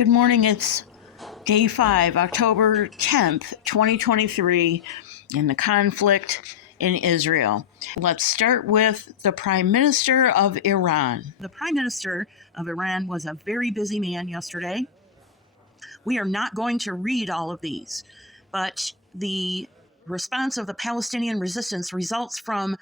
Good morning. It's day 5, October 10th, 2023, in the conflict in Israel. Let's start with the Prime Minister of Iran. The Prime Minister of Iran was a very busy man yesterday. We are not going to read all of these, but the response of the Palestinian resistance results from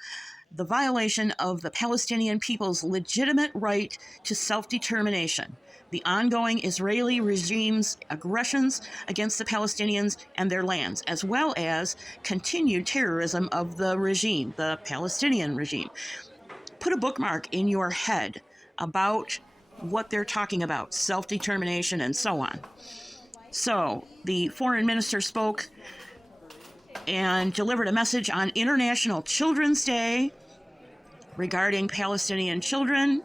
the violation of the Palestinian people's legitimate right to self-determination, the ongoing Israeli regime's aggressions against the Palestinians and their lands, as well as continued terrorism of the regime, the Palestinian regime. Put a bookmark in your head about what they're talking about, self-determination and so on. So, the foreign minister spoke and delivered a message on International Children's Day regarding Palestinian children.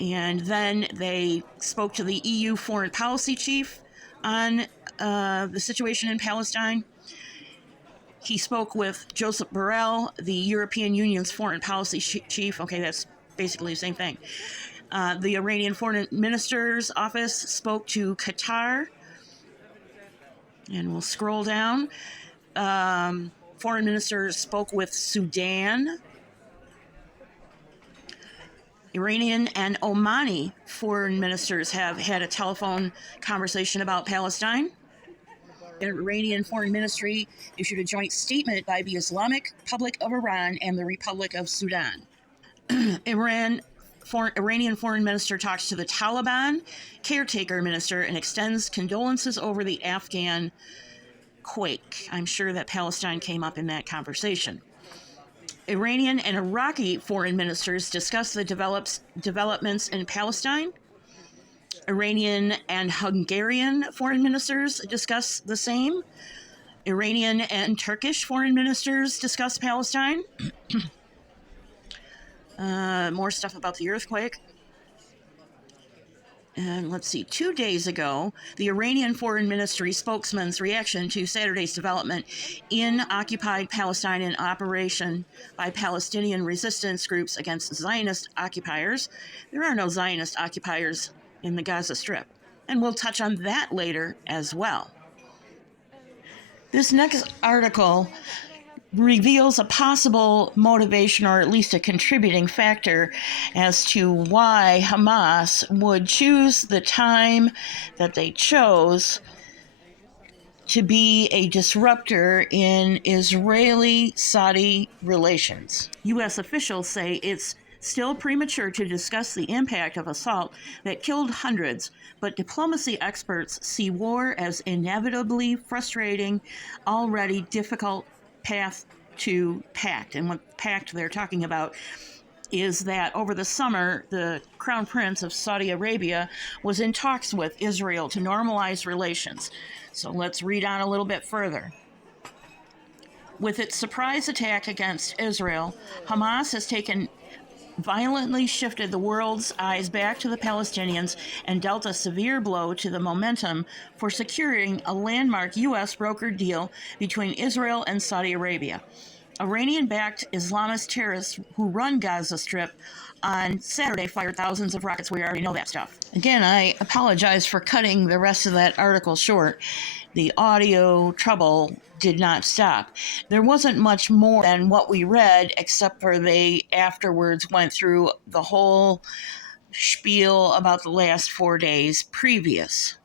And then they spoke to the EU foreign policy chief on the situation in Palestine. He spoke with Joseph Borrell, the European Union's foreign policy chief. Okay, that's basically the same thing. The Iranian Foreign Minister's office spoke to Qatar. And we'll scroll down. Foreign minister spoke with Sudan. Iranian and Omani foreign ministers have had a telephone conversation about Palestine. The Iranian Foreign Ministry issued a joint statement by the Islamic Republic of Iran and the Republic of Sudan. Iranian Foreign Minister talks to the Taliban caretaker minister and extends condolences over the Afghan quake. I'm sure that Palestine came up in that conversation. Iranian and Iraqi foreign ministers discussed the developments in Palestine. Iranian and Hungarian foreign ministers discussed the same. Iranian and Turkish foreign ministers discussed Palestine. More stuff about the earthquake. And let's see, 2 days ago, the Iranian Foreign Ministry spokesman's reaction to Saturday's development in occupied Palestine in operation by Palestinian resistance groups against Zionist occupiers. There are no Zionist occupiers in the Gaza Strip, and we'll touch on that later as well. This next article reveals a possible motivation, or at least a contributing factor, as to why Hamas would choose the time that they chose to be a disruptor in Israeli-Saudi relations. U.S. officials say it's still premature to discuss the impact of assault that killed hundreds, but diplomacy experts see war as inevitably frustrating, already difficult path to pact. And what pact they're talking about is that over the summer, the Crown Prince of Saudi Arabia was in talks with Israel to normalize relations. So let's read on a little bit further. With its surprise attack against Israel, Hamas has violently shifted the world's eyes back to the Palestinians and dealt a severe blow to the momentum for securing a landmark U.S. brokered deal between Israel and Saudi Arabia. Iranian-backed Islamist terrorists who run Gaza Strip on Saturday fired thousands of rockets. We already know that stuff. Again, I apologize for cutting the rest of that article short. The audio trouble did not stop. There wasn't much more than what we read, except for they afterwards went through the whole spiel about the last 4 days previous.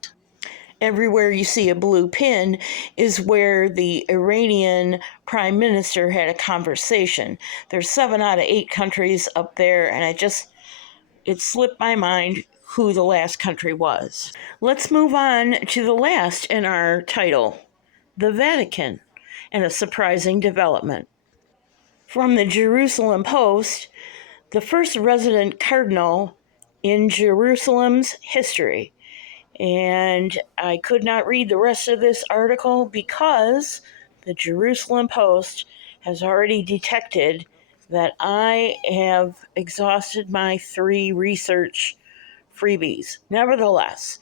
Everywhere you see a blue pin is where the Iranian Prime Minister had a conversation. There's 7 out of 8 countries up there, and it slipped my mind who the last country was. Let's move on to the last in our title, the Vatican, and a surprising development. From the Jerusalem Post, the first resident cardinal in Jerusalem's history. And I could not read the rest of this article because the Jerusalem Post has already detected that I have exhausted my 3 research freebies. Nevertheless,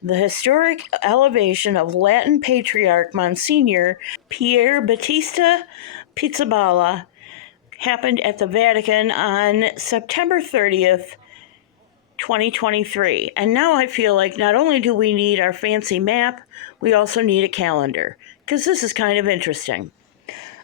the historic elevation of Latin Patriarch Monsignor Pierbattista Pizzaballa happened at the Vatican on September 30th, 2023. And now I feel like not only do we need our fancy map, we also need a calendar, because this is kind of interesting.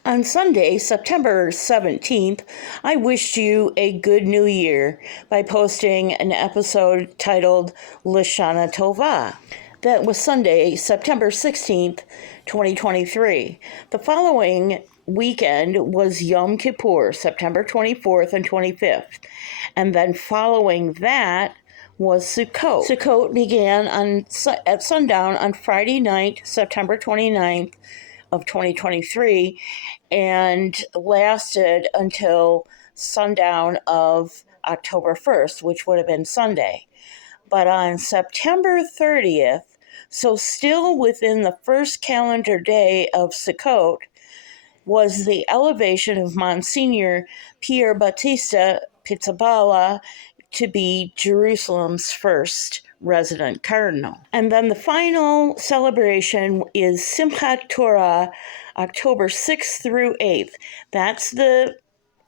On Sunday, September 17th, I wished you a good new year by posting an episode titled Lashana Tova. That was Sunday, September 16th, 2023. The following weekend was Yom Kippur, September 24th and 25th. And then following that was Sukkot. Sukkot began at sundown on Friday night, September 29th of 2023, and lasted until sundown of October 1st, which would have been Sunday. But on September 30th, so still within the first calendar day of Sukkot, was the elevation of Monsignor Pierbattista Pizzaballa to be Jerusalem's first resident cardinal. And then the final celebration is Simchat Torah, October 6th through 8th. That's the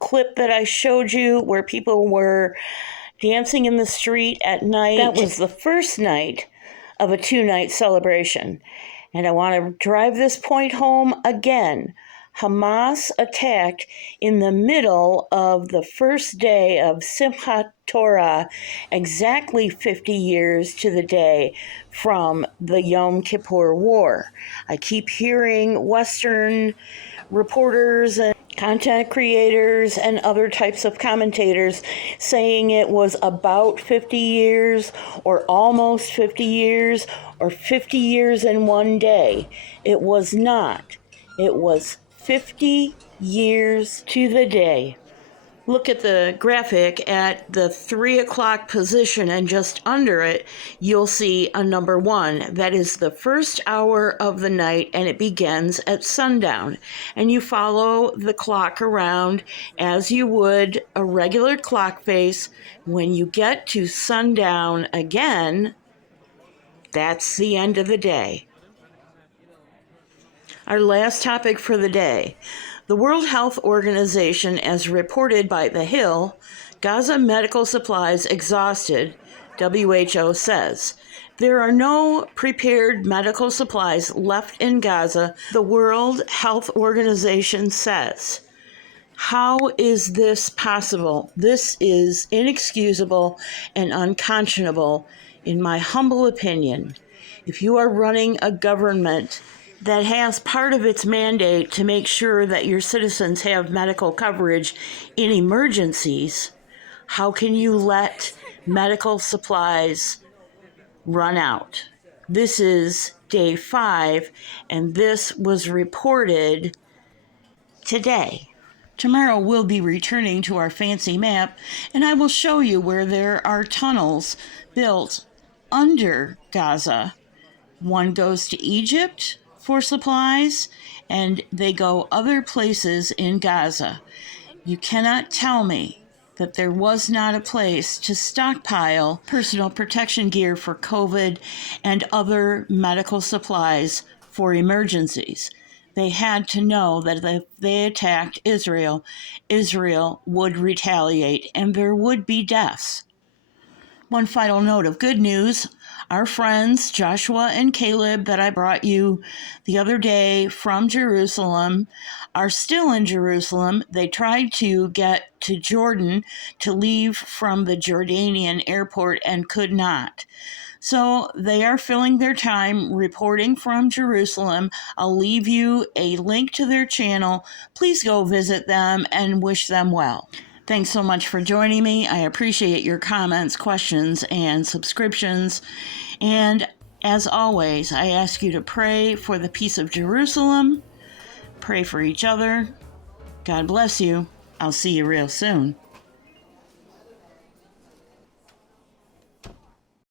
clip that I showed you where people were dancing in the street at night. That was the first night of a 2-night celebration. And I want to drive this point home again. Hamas attacked in the middle of the first day of Simchat Torah, exactly 50 years to the day from the Yom Kippur War. I keep hearing Western reporters and content creators and other types of commentators saying it was about 50 years or almost 50 years or 50 years in one day. It was not. It was 50 years to the day. Look at the graphic at the 3 o'clock position, and just under it, you'll see a number 1. That is the first hour of the night, and it begins at sundown. And you follow the clock around as you would a regular clock face. When you get to sundown again, that's the end of the day. Our last topic for the day. The World Health Organization, as reported by The Hill, Gaza medical supplies exhausted, WHO says. There are no prepared medical supplies left in Gaza, the World Health Organization says. How is this possible? This is inexcusable and unconscionable, in my humble opinion. If you are running a government that has part of its mandate to make sure that your citizens have medical coverage in emergencies, how can you let medical supplies run out? This is day 5, and this was reported today. Tomorrow we'll be returning to our fancy map, and I will show you where there are tunnels built under Gaza. One goes to Egypt for supplies, and they go other places in Gaza. You cannot tell me that there was not a place to stockpile personal protection gear for COVID and other medical supplies for emergencies. They had to know that if they attacked Israel, Israel would retaliate and there would be deaths. One final note of good news. Our friends Joshua and Caleb that I brought you the other day from Jerusalem are still in Jerusalem. They tried to get to Jordan to leave from the Jordanian airport and could not. So they are filling their time reporting from Jerusalem. I'll leave you a link to their channel. Please go visit them and wish them well. Thanks so much for joining me. I appreciate your comments, questions, and subscriptions. And as always, I ask you to pray for the peace of Jerusalem. Pray for each other. God bless you. I'll see you real soon.